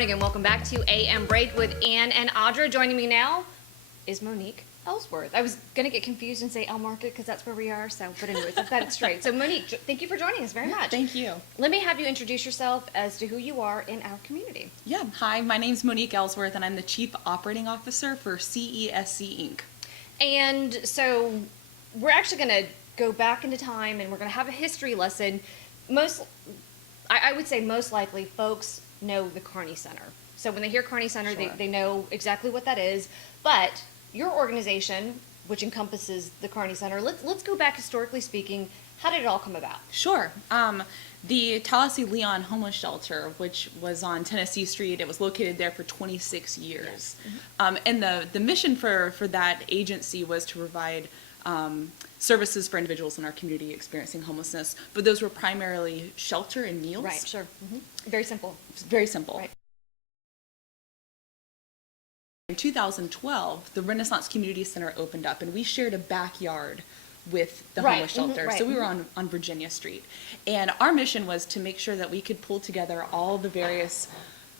morning and welcome back to AM Break with Ann and Audra. Joining me now is Monique Ellsworth. I was going to get confused and say El Market because that's where we are. But anyways, I've got it straight. So Monique, thank you for joining us very much. Thank you. Let me have you introduce yourself as to who you are in our community. Yeah. Hi, my name's Monique Ellsworth and I'm the Chief Operating Officer for CESC Inc. And so we're actually going to go back into time and we're going to have a history lesson. I would say most likely folks know the Kearney Center. So when they hear Kearney Center, Sure. they know exactly what that is. But your organization, which encompasses the Kearney Center, let's go back historically speaking. How did it all come about? Sure. The Tallahassee Leon Homeless Shelter, which was on Tennessee Street, it was located there for 26 years. Yes. Mm-hmm. And the mission for that agency was to provide services for individuals in our community experiencing homelessness, but those were primarily shelter and meals. Right, sure. Mm-hmm. Very simple. It's very simple. Right. In 2012, the Renaissance Community Center opened up, and we shared a backyard with the Right, homeless shelter. right, So we were on Virginia Street. And our mission was to make sure that we could pull together all the various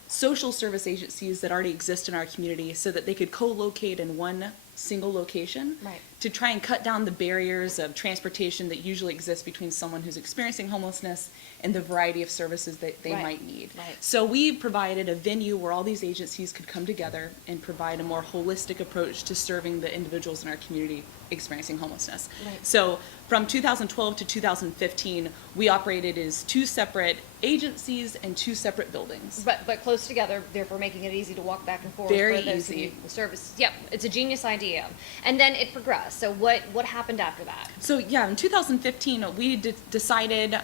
social service agencies that already exist in our community so that they could co-locate in one single location. Right. To try and cut down the barriers of transportation that usually exist between someone who's experiencing homelessness and the variety of services that they Right. might need. Right. So we provided a venue where all these agencies could come together and provide a more holistic approach to serving the individuals in our community experiencing homelessness. Right. So from 2012 to 2015, we operated as two separate agencies and two separate buildings. But close together, therefore making it easy to walk back and forth. Very for those who easy. need the service. Yep, it's a genius idea. And then it progressed. So what happened after that? So yeah, in 2015, we decided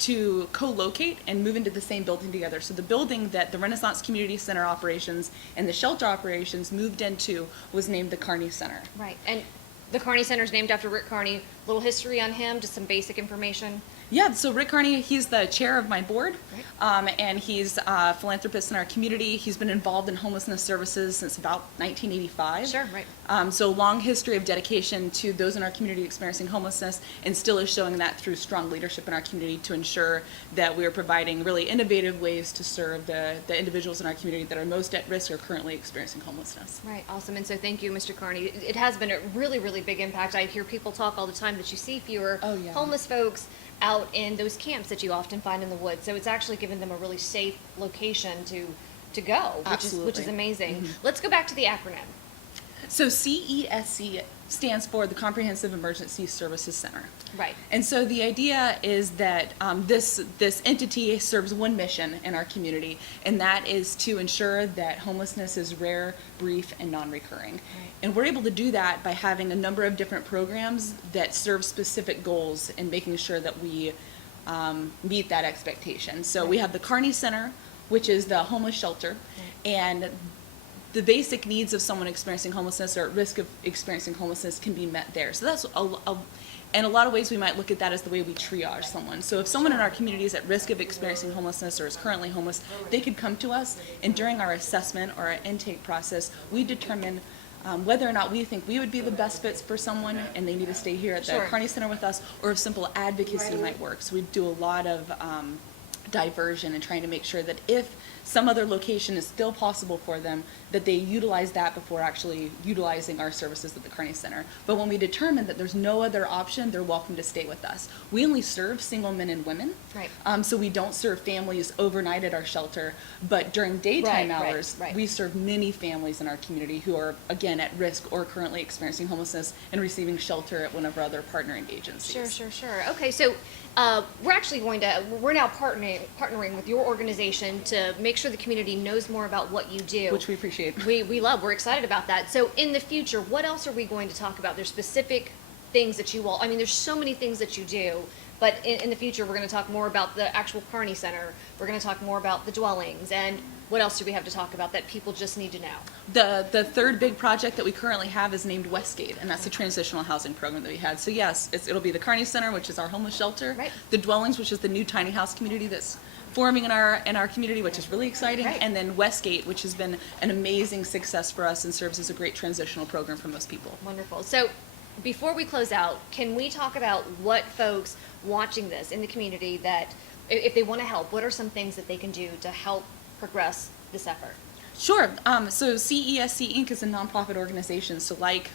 to co-locate and move into the same building together. So the building that the Renaissance Community Center operations and the shelter operations moved into was named the Kearney Center. Right. And the Kearney Center is named after Rick Kearney. Little history on him, just some basic information. Yeah, so Rick Kearney, he's the chair of my board, Right. and he's a philanthropist in our community. He's been involved in homelessness services since about 1985. Sure, right. So long history of dedication to those in our community experiencing homelessness, and still is showing that through strong leadership in our community to ensure that we are providing really innovative ways to serve the individuals in our community that are most at risk or currently experiencing homelessness. Right, awesome. And so thank you, Mr. Kearney. It has been a really, really big impact. I hear people talk all the time that you see fewer Oh, yeah. homeless folks out in those camps that you often find in the woods. So it's actually given them a really safe location to go, which is Absolutely. amazing. Mm-hmm. Let's go back to the acronym. So CESC stands for the Comprehensive Emergency Services Center. Right. And so the idea is that this entity serves one mission in our community, and that is to ensure that homelessness is rare, brief, and non-recurring. Right. And we're able to do that by having a number of different programs that serve specific goals and making sure that we meet that expectation. So we have the Kearney Center, which is the homeless shelter, and the basic needs of someone experiencing homelessness or at risk of experiencing homelessness can be met there. So that's in a lot of ways we might look at that as the way we triage someone. So if someone in our community is at risk of experiencing homelessness or is currently homeless, they could come to us, and during our assessment or our intake process, we determine whether or not we think we would be the best fits for someone and they need to stay here at the Sure. Kearney Center with us, or if simple advocacy might work. So we do a lot of diversion and trying to make sure that if some other location is still possible for them, that they utilize that before actually utilizing our services at the Kearney Center. But when we determine that there's no other option, they're welcome to stay with us. We only serve single men and women, Right. so we don't serve families overnight at our shelter, but during daytime Right, right, hours, right. we serve many families in our community who are, again, at risk or currently experiencing homelessness and receiving shelter at one of our other partnering agencies. Sure. Okay, so we're now partnering with your organization to make sure the community knows more about what you do. Which we appreciate. We're excited about that. So in the future, what else are we going to talk about? There's specific things that you all, I mean, there's so many things that you do, but in the future, we're going to talk more about the actual Kearney Center. We're going to talk more about the dwellings, and what else do we have to talk about that people just need to know? The third big project that we currently have is named Westgate, and that's the transitional housing program that we had. So yes, it'll be the Kearney Center, which is our homeless shelter, Right. the Dwellings, which is the new tiny house community that's forming in our community, which is really exciting, Right. and then Westgate, which has been an amazing success for us and serves as a great transitional program for most people. Wonderful. So before we close out, can we talk about what folks watching this in the community that if they want to help, what are some things that they can do to help progress this effort? Sure. So CESC Inc. is a nonprofit organization. So like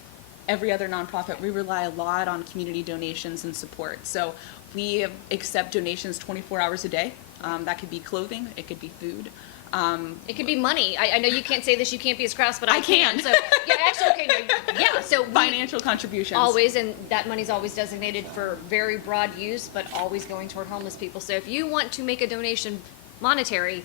every other nonprofit, we rely a lot on community donations and support. So we accept donations 24 hours a day. That could be clothing, it could be food. It could be money. I know you can't say this, you can't be as crass, but I can. So yeah, actually, okay, no, yeah. So Financial contributions. always, and that money's always designated for very broad use, but always going toward homeless people. So if you want to make a donation, monetary,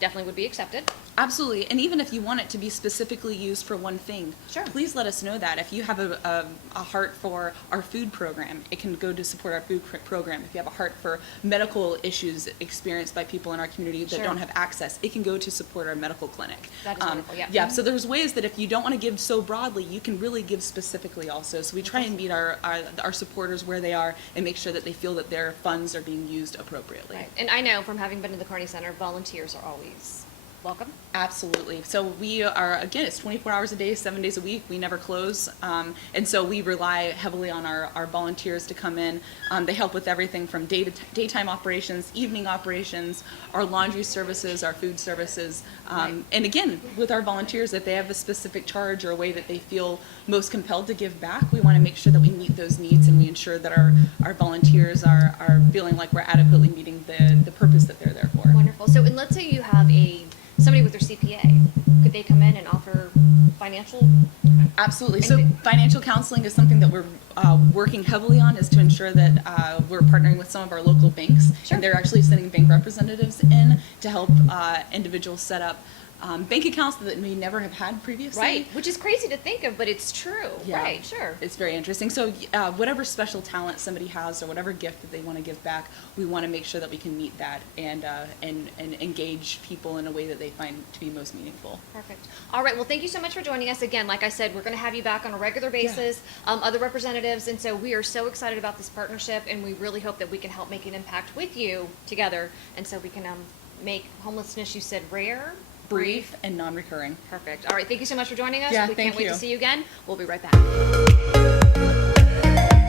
definitely would be accepted. Absolutely, and even if you want it to be specifically used for one thing, Sure. please let us know that. If you have a heart for our food program, it can go to support our food program. If you have a heart for medical issues experienced by people in our community that Sure. don't have access, it can go to support our medical clinic. That is wonderful, yeah. Yeah, so there's ways that if you don't want to give so broadly, you can really give specifically also. So we try and meet our supporters where they are and make sure that they feel that their funds are being used appropriately. Right. And I know from having been to the Kearney Center, volunteers are always welcome. Absolutely. So we are, again, it's 24 hours a day, 7 days a week. We never close. And so we rely heavily on our volunteers to come in. They help with everything from daytime operations, evening operations, our laundry services, our food services. Right. And again, with our volunteers, if they have a specific charge or a way that they feel most compelled to give back, we want to make sure that we meet those needs and we ensure that our volunteers are feeling like we're adequately meeting the purpose that they're there for. Wonderful. So, and let's say you have somebody with their CPA. Could they come in and offer financial? Absolutely. So And- financial counseling is something that we're working heavily on, is to ensure that we're partnering with some of our local banks. Sure. And they're actually sending bank representatives in to help individuals set up bank accounts that may never have had previously. Right. Which is crazy to think of, but it's true. Yeah. Right. Sure. It's very interesting. So whatever special talent somebody has or whatever gift that they want to give back, we want to make sure that we can meet that and engage people in a way that they find to be most meaningful. Perfect. All right. Well, thank you so much for joining us again. Like I said, we're going to have you back on a regular basis, other representatives. And so we are so excited about this partnership, and we really hope that we can help make an impact with you together. And so we can make homelessness, you said, rare, Brief and non-recurring. Perfect. All right. Thank you so much for joining us. Yeah, We thank can't wait you. to see you again. We'll be right back.